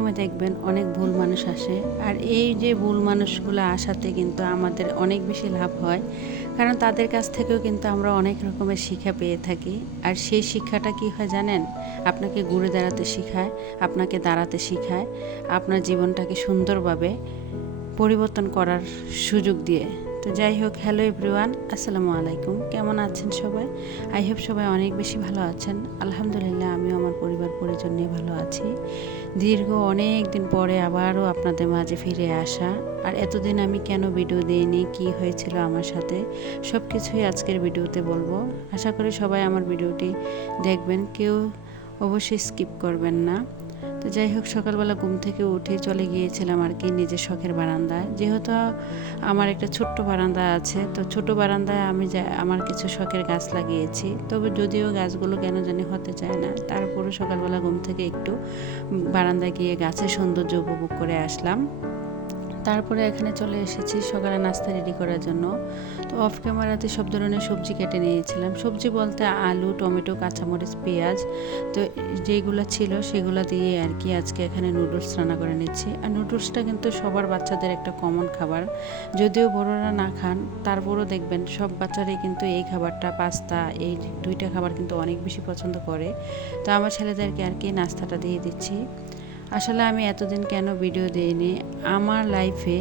সময় দেখবেন অনেক ভুল মানুষ আসে। আর এই যে ভুল মানুষগুলো আসাতে কিন্তু আমাদের অনেক বেশি লাভ হয়। কারণ তাদের কাছ থেকেও কিন্তু আমরা অনেক রকমের শিক্ষা পেয়ে থাকি। আর সেই শিক্ষাটা কি হয় জানেন? আপনাকে ঘুরে দাঁড়াতে শেখায়, আপনাকে দাঁড়াতে শেখায়, আপনার জীবনটাকে সুন্দরভাবে পরিবর্তন করার সুযোগ দিয়ে। তো যাই হোক হ্যালো এভরিওয়ান আসসালামু আলাইকুম। কেমন আছেন সবাই? আই হোপ সবাই অনেক বেশি ভালো আছেন। আলহামদুলিল্লাহ, আমিও আমার পরিবার পরিজন নিয়ে ভালো আছি। দীর্ঘ অনেক দিন পরে আবারও আপনাদের মাঝে ফিরে আসা। আর এতদিন আমি কেন ভিডিও দিইনি? কি হয়েছিল আমার সাথে? সব কিছুই আজকের ভিডিওতে বলব। আশা করি সবাই আমার ভিডিওটি দেখবেন। কেউ অবশ্যই স্কিপ করবেন না। তো যাই হোক, সকালবেলা ঘুম থেকে উঠে চলে গিয়েছিলাম আর কি নিজের শখের বারান্দায়। যেহেতু আমার একটা ছোট্ট বারান্দা আছে, তো ছোট বারান্দায় আমি আমার কিছু শখের গাছ লাগিয়েছি। তবে যদিও গাছগুলো কেন জানি হতে চায় না তারপরে সকালবেলা ঘুম থেকে একটু বারান্দায় গিয়ে গাছের সৌন্দর্য উপভোগ করে আসলাম। তারপরে এখানে চলে এসেছি সকালে নাস্তা রেডি করার জন্য। তো অফ ক্যামেরাতে সব ধরনের সবজি কেটে নিয়েছিলাম। সবজি বলতে আলু, টমেটো, কাঁচামরিচ, পেঁয়াজ, তো যেগুলো ছিল সেগুলো দিয়ে আর কি আজকে এখানে নুডলস রান্না করে নিচ্ছি। আর নুডলসটা কিন্তু সবার বাচ্চাদের একটা কমন খাবার। যদিও বড়রা না খান, তারপরও দেখবেন সব বাচ্চারাই কিন্তু এই খাবারটা, পাস্তা, এই দুইটা খাবার কিন্তু অনেক বেশি পছন্দ করে। তো আমার ছেলেদেরকে আর কি নাস্তাটা দিয়ে দিচ্ছি। আসলে আমি এতদিন কেন ভিডিও দিইনি? আমার লাইফে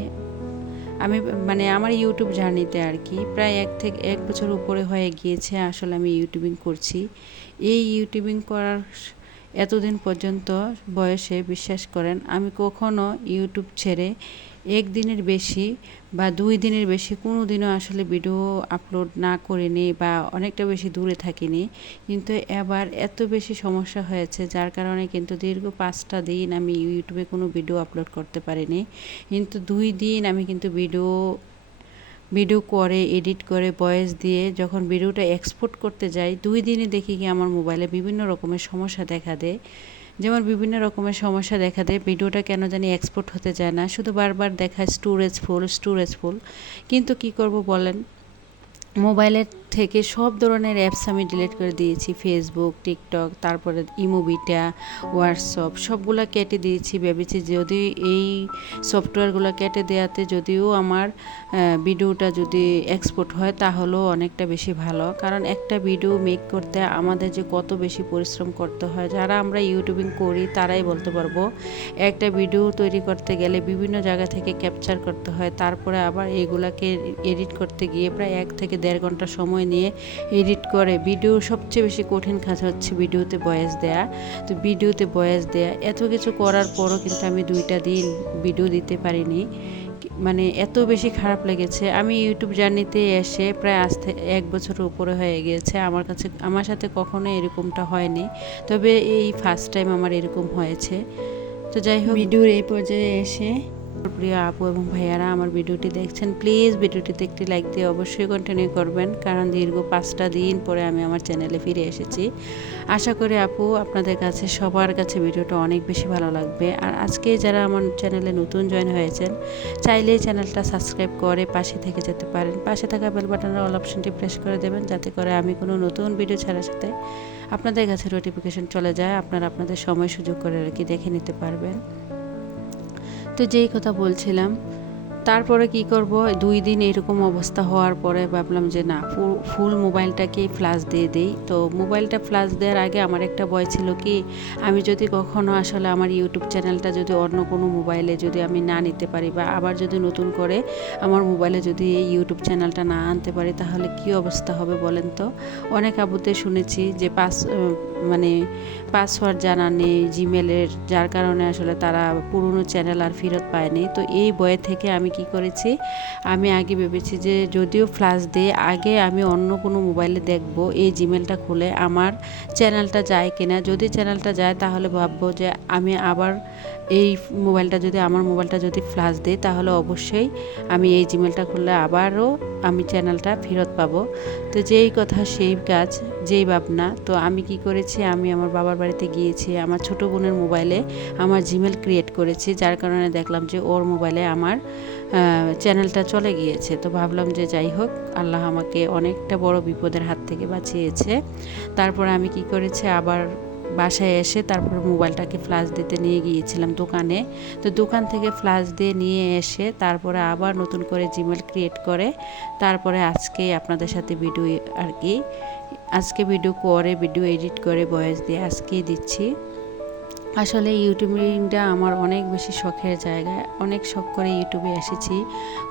আমি মানে আমার ইউটিউব জার্নিতে আর কি, প্রায় এক থেকে, এক বছর উপরে হয়ে গিয়েছে আসলে আমি ইউটিউবিং করছি। এই ইউটিউবিং করার এতদিন পর্যন্ত বয়সে, বিশ্বাস করেন, আমি কখনো ইউটিউব ছেড়ে একদিনের বেশি বা দুই দিনের বেশি কোনো দিনও আসলে ভিডিও আপলোড না করিনি বা অনেকটা বেশি দূরে থাকিনি। কিন্তু এবার এত বেশি সমস্যা হয়েছে, যার কারণে কিন্তু দীর্ঘ পাঁচটা দিন আমি ইউটিউবে কোনো ভিডিও আপলোড করতে পারিনি। কিন্তু দুই দিন আমি কিন্তু ভিডিও ভিডিও করে এডিট করে ভয়েস দিয়ে যখন ভিডিওটা এক্সপোর্ট করতে যাই, দুই দিনে দেখি কি আমার মোবাইলে বিভিন্ন রকমের সমস্যা দেখা দেয়। যেমন বিভিন্ন রকমের সমস্যা দেখা দেয়, ভিডিওটা কেন জানি এক্সপোর্ট হতে চায় না, শুধু বারবার দেখায় স্টোরেজ ফুল স্টোরেজ ফুল কিন্তু কি করব বলেন? মোবাইলের থেকে সব ধরনের অ্যাপস আমি ডিলিট করে দিয়েছি ফেসবুক টিকটক তারপরে ইমোবিটা হোয়াটসঅ্যাপ সবগুলো কেটে দিয়েছি ভেবেছি যদি এই সফটওয়্যারগুলো কেটে দেওয়াতে যদিও আমার ভিডিওটা যদি এক্সপোর্ট হয় তাহলেও অনেকটা বেশি ভালো। কারণ একটা ভিডিও মেক করতে আমাদের যে কত বেশি পরিশ্রম করতে হয়, যারা আমরা ইউটিউবিং করি তারাই বলতে পারব, একটা ভিডিও তৈরি করতে গেলে বিভিন্ন জায়গা থেকে ক্যাপচার করতে হয়, তারপরে আবার এগুলাকে এডিট করতে গিয়ে প্রায় এক থেকে দেড় ঘণ্টা সময় নিয়ে এডিট করে। ভিডিও সবচেয়ে বেশি কঠিন কাজ হচ্ছে ভিডিওতে বয়েস দেয়া। তো ভিডিওতে বয়েস দেয়া, এত কিছু করার পরও কিন্তু আমি দুইটা দিন ভিডিও দিতে পারিনি। মানে এত বেশি খারাপ লেগেছে। আমি ইউটিউব জার্নিতে এসে প্রায় আজ এক বছরের উপরে হয়ে গিয়েছে। আমার কাছে, আমার সাথে কখনো এরকমটা হয়নি। তবে এই ফার্স্ট টাইম আমার এরকম হয়েছে। তো যাই হোক ভিডিওর এই পর্যায়ে এসে প্রিয় আপু এবং ভাইয়ারা, আমার ভিডিওটি দেখছেন প্লিজ ভিডিওটিতে একটি লাইক দিয়ে অবশ্যই কন্টিনিউ করবেন, কারণ দীর্ঘ পাঁচটা দিন পরে আমি আমার চ্যানেলে ফিরে এসেছি। আশা করি আপু, আপনাদের কাছে, সবার কাছে ভিডিওটা অনেক বেশি ভালো লাগবে। আর আজকে যারা আমার চ্যানেলে নতুন জয়েন হয়েছেন চাইলেই চ্যানেলটা সাবস্ক্রাইব করে পাশে থেকে যেতে পারেন। পাশে থাকা বেল বাটনের অল অপশনটি প্রেস করে দেবেন, যাতে করে আমি কোনো নতুন ভিডিও ছাড়ার সাথে আপনাদের কাছে নোটিফিকেশন চলে যায়, আপনারা আপনাদের সময় সুযোগ করে আর কি দেখে নিতে পারবেন। তো যেই কথা বলছিলাম তারপরে কি করব? দুই দিন এরকম অবস্থা হওয়ার পরে ভাবলাম যে না ফুল মোবাইলটাকেই ফ্লাশ দিয়ে দিই। তো মোবাইলটা ফ্লাশ দেওয়ার আগে আমার একটা ভয় ছিল কি, আমি যদি কখনো আসলে আমার ইউটিউব চ্যানেলটা যদি অন্য কোনো মোবাইলে যদি আমি না নিতে পারি বা আবার যদি নতুন করে আমার মোবাইলে যদি এই ইউটিউব চ্যানেলটা না আনতে পারি, তাহলে কি অবস্থা হবে বলেন তো? অনেক আবুতে শুনেছি যে পাস মানে পাসওয়ার্ড জানা নেই জিমেলের যার কারণে আসলে তারা পুরনো চ্যানেল আর ফেরত পায়নি। তো এই বয়ে থেকে আমি কি করেছি? আমি আগে ভেবেছি যে যদিও ফ্লাশ দিয়ে আগে আমি অন্য কোনো মোবাইলে দেখব, এই জিমেলটা খুলে আমার চ্যানেলটা যায় কিনা। যদি চ্যানেলটা যায়, তাহলে ভাববো যে আমি আবার এই মোবাইলটা যদি, আমার মোবাইলটা যদি ফ্লাশ দেয় তাহলে অবশ্যই আমি এই জিমেলটা খুললে আবারও আমি চ্যানেলটা ফেরত পাবো। তো যেই কথা, সেই কাজ যেই ভাবনা। তো আমি কি করেছি? আমি আমার বাবার বাড়িতে গিয়েছি, আমার ছোট বোনের মোবাইলে আমার জিমেল ক্রিয়েট করেছি, যার কারণে দেখলাম যে ওর মোবাইলে আমার চ্যানেলটা চলে গিয়েছে। তো ভাবলাম যে যাই হোক, আল্লাহ আমাকে অনেকটা বড় বিপদের হাত থেকে বাঁচিয়েছে। তারপর আমি কি করেছি? আবার বাসায় এসে তারপর মোবাইলটাকে ফ্লাশ দিতে নিয়ে গিয়েছিলাম দোকানে। তো দোকান থেকে ফ্লাশ দিয়ে নিয়ে এসে তারপরে আবার নতুন করে জিমেল ক্রিয়েট করে তারপরে আজকে আপনাদের সাথে ভিডিও আর কি। আজকে ভিডিও করে ভিডিও এডিট করে ভয়েস দিয়ে আজকেই দিচ্ছি। আসলে ইউটিউবিংটা আমার অনেক বেশি শখের জায়গা। অনেক শখ করে ইউটিউবে এসেছি।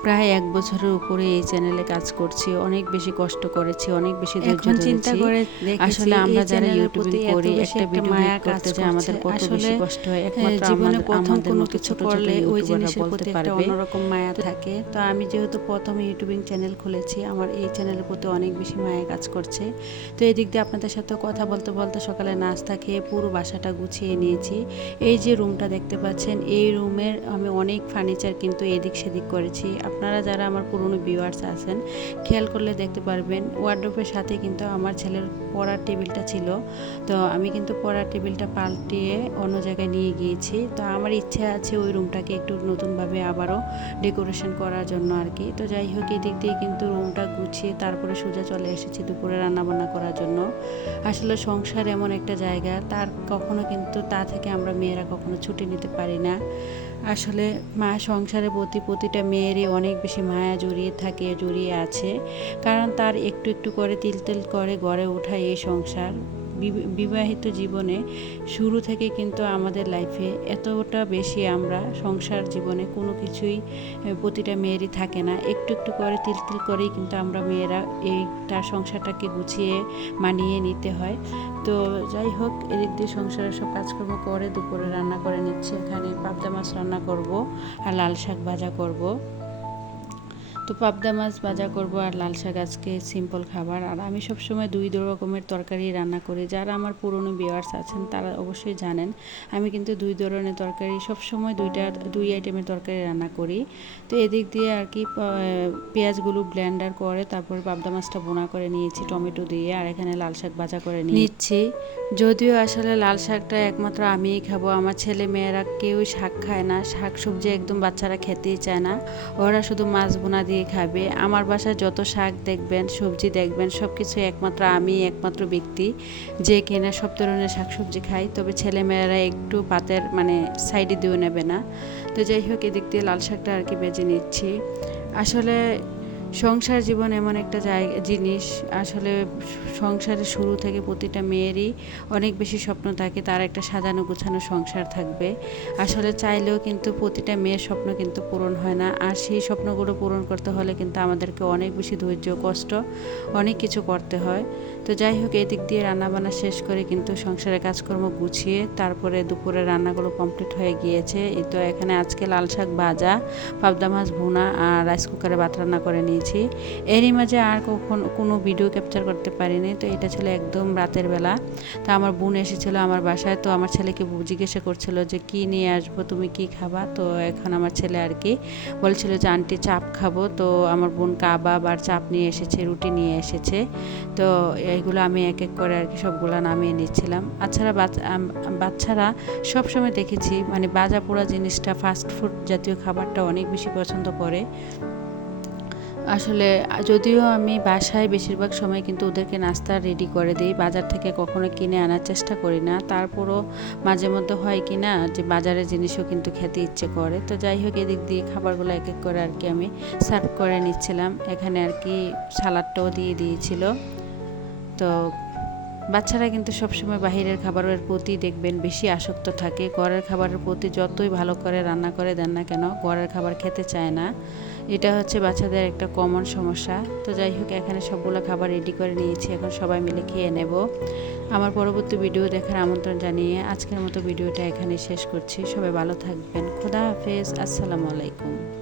প্রায় এক বছরের উপরে এই চ্যানেলে কাজ করছি। অনেক বেশি কষ্ট করেছি অনেক বেশি ধৈর্য চিন্তা করে আসলে আমরা যারা ইউটিউবিং করি একটা ভিডিও মায়া মেক করতে যে আমাদের কত বেশি কষ্ট হয় হ্যাঁ, একমাত্র জীবনে প্রথম কোনো কিছু করলে ওই জিনিসের প্রতি একটা অন্যরকম মায়া থাকে। তো আমি যেহেতু প্রথম ইউটিউবিং চ্যানেল খুলেছি আমার এই চ্যানেলের প্রতি অনেক বেশি মায়া কাজ করছে। তো এই দিক দিয়ে আপনাদের সাথে কথা বলতে বলতে সকালে নাস্তা খেয়ে পুরো বাসাটা গুছিয়ে নিয়েছি। এই যে রুমটা দেখতে পাচ্ছেন, এই রুমের আমি অনেক ফার্নিচার কিন্তু এদিক সেদিক করেছি। আপনারা যারা আমার পুরনো ভিউয়ার্স আছেন, খেয়াল করলে দেখতে পারবেন ওয়ার্ড্রোপের সাথে কিন্তু আমার ছেলের পড়ার টেবিলটা ছিল। তো আমি কিন্তু পড়ার টেবিলটা পাল্টিয়ে অন্য জায়গায় নিয়ে গিয়েছি। তো আমার ইচ্ছে আছে ওই রুমটাকে একটু নতুনভাবে আবারও ডেকোরেশন করার জন্য আর কি। তো যাই হোক, এদিক দিয়ে কিন্তু রুমটা গুছিয়ে তারপরে সোজা চলে এসেছি দুপুরে রান্নাবান্না করার জন্য। আসলে সংসার এমন একটা জায়গা, তার কখনো কিন্তু তা থেকে আমরা মেয়েরা কখনো ছুটি নিতে পারি না। আসলে মা সংসারে প্রতি, প্রতিটা মেয়েরই অনেক বেশি মায়া জড়িয়ে থাকে, জড়িয়ে আছে। কারণ তার একটু একটু করে তিল তিল করে গড়ে ওঠা এই সংসার। বিবাহিত জীবনে শুরু থেকে কিন্তু আমাদের লাইফে এতটা বেশি আমরা সংসার জীবনে কোনো কিছুই প্রতিটা মেয়েরই থাকে না। একটু একটু করে তিল তিল করেই কিন্তু আমরা মেয়েরা এইটা সংসারটাকে গুছিয়ে মানিয়ে নিতে হয়। তো যাই হোক, এদিক দিয়ে সংসারের সব কাজকর্ম করে, দুপুরে রান্না করে নিচ্ছে। এখানে পাবদা মাছ রান্না করব আর লাল শাক ভাজা করব। তো পাবদা মাছ ভাজা করব আর লাল শাক আজকে সিম্পল খাবার। আর আমি সবসময় দুই দু রকমের তরকারি রান্না করি। যারা আমার পুরনো ভিউয়ার্স আছেন, তারা অবশ্যই জানেন, আমি কিন্তু দুই ধরনের তরকারি, সবসময় দুইটা, দুই আইটেমের তরকারি রান্না করি। তো এদিক দিয়ে আর কি পেঁয়াজগুলো ব্লেন্ডার করে, তারপর পাবদা মাছটা বোনা করে নিয়েছি টমেটো দিয়ে, আর এখানে লাল শাক ভাজা করে নিচ্ছি। যদিও আসলে লাল শাকটা একমাত্র আমিই খাব, আমার ছেলে মেয়েরা কেউই শাক খায় না, শাক সবজি একদম বাচ্চারা খেতেই চায় না। ওরা শুধু মাছ বোনা দিয়ে খাবে। আমার বাসায় যত শাক দেখবেন, সবজি দেখবেন সব কিছু একমাত্র আমি, একমাত্র ব্যক্তি যে কেনা সব ধরনের শাক সবজি খাই তবে ছেলেমেয়েরা একটু পাতের মানে সাইডে দিয়ে নেবে না। তো যাই হোক, এদিক দিয়ে লাল শাকটা আর কি বেজে নিচ্ছি। আসলে সংসার জীবন এমন একটা জায়গা জিনিস। আসলে সংসারের শুরু থেকে প্রতিটা মেয়েরই অনেক বেশি স্বপ্ন থাকে, তার একটা সাজানো গোছানো সংসার থাকবে। আসলে চাইলেও কিন্তু প্রতিটা মেয়ের স্বপ্ন কিন্তু পূরণ হয় না। আর সেই স্বপ্নগুলো পূরণ করতে হলে কিন্তু আমাদেরকে অনেক বেশি ধৈর্য, কষ্ট, অনেক কিছু করতে হয়। তো যাই হোক এই দিক দিয়ে রান্নাবান্না শেষ করে কিন্তু সংসারের কাজকর্ম গুছিয়ে তারপরে দুপুরে রান্নাগুলো কমপ্লিট হয়ে গিয়েছে। এই তো এখানে আজকে লাল শাক ভাজা, পাবদা মাছ ভুনা আর রাইস কুকারে ভাত রান্না করে নিয়েছি। এরই মাঝে আর কখন, কোনো ভিডিও ক্যাপচার করতে পারিনি, তো এটা ছিল একদম রাতের বেলা। তা আমার বোন এসেছিল আমার বাসায়, তো আমার ছেলেকে জিজ্ঞাসা করছিল যে, কি নিয়ে আসব, তুমি কি খাবা? তো এখন আমার ছেলে আর কি বলছিল যে, আন্টি, চাপ খাব। তো আমার বোন কাবাব আর চাপ নিয়ে এসেছে, রুটি নিয়ে এসেছে। তো এইগুলো আমি এক এক করে আর কি সবগুলো নামিয়ে নিচ্ছিলাম। আচ্ছাড়া বাচ্চারা সবসময় দেখেছি মানে বাজা পোড়া জিনিসটা ফাস্ট ফুড জাতীয় খাবারটা অনেক বেশি পছন্দ করে। আসলে যদিও আমি বাসায় বেশিরভাগ সময় কিন্তু ওদেরকে নাস্তা রেডি করে দিই, বাজার থেকে কখনো কিনে আনার চেষ্টা করি না। তারপরও মাঝে মধ্যে হয় কি না, যে বাজারের জিনিসও কিন্তু খেতে ইচ্ছে করে। তো যাই হোক, এদিক দিয়ে খাবারগুলো এক এক করে আর কি আমি সার্ভ করে নিচ্ছিলাম। এখানে আর কি সালাডটাও দিয়ে দিয়েছিল। তো বাচ্চারা কিন্তু সবসময় বাহিরের খাবারের প্রতি দেখবেন বেশি আসক্ত থাকে। ঘরের খাবারের প্রতি যতই ভালো করে রান্না করে দেন না কেন, ঘরের খাবার খেতে চায় না। এটা হচ্ছে বাচ্চাদের একটা কমন সমস্যা। তো যাই হোক, এখানে সবগুলো খাবার রেডি করে নিয়েছি। এখন সবাই মিলে খেয়ে নেব। আমার পরবর্তী ভিডিও দেখার আমন্ত্রণ জানিয়ে আজকের মতো ভিডিওটা এখানে শেষ করছি। সবাই ভালো থাকবেন। খোদা হাফেজ। আসসালামু আলাইকুম।